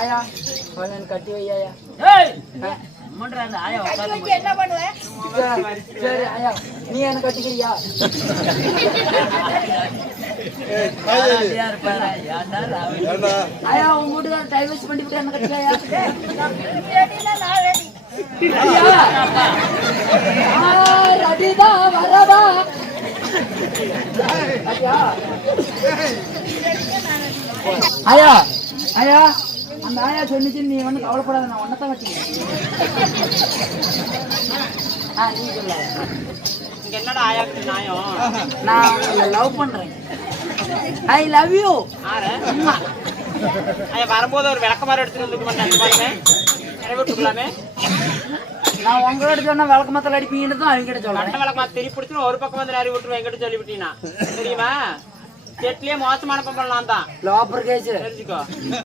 ஆயா அவன் கட்டி வையா என்ன பண்ணுவேன்? சரி ஆயா நீ என்ன கட்டிக்கிறியா? ஆயா உங்க வீட்டுக்கார டைவர்ஸ் பண்ணிவிட்டு என்ன கட்டிக்காயா? ரதிதான் வரவா ஆயா ஆயா அந்த ஆயா சொன்னிச்சு நீ வந்து கவலைப்படாத நான் ஒன்னதான் வச்சுக்கிறேன். நீ சொல்ல என்னடா ஆயாக்கு நியாயம்? நான் உங்களை லவ் பண்றேன். I love you. வரும்போது ஒரு விளக்கமாறு எடுத்துட்டு வந்து நிறைவேற்றுக்கலாமே. நான் உங்களோட சொன்னா விளக்க மத்தல அடிப்பீங்கன்னு தான் அவங்க கிட்ட சொல்றேன். விளக்கமா தெரி பிடிச்சு ஒரு பக்கம் வந்து நிறைய விட்டுருவேன் என்கிட்ட சொல்லி விட்டீங்கன்னா தெரியுமா? செட்லயே மோசமான பண்ணலாம் தான் லோப்பர் கேஸ் தெரிஞ்சுக்கோ.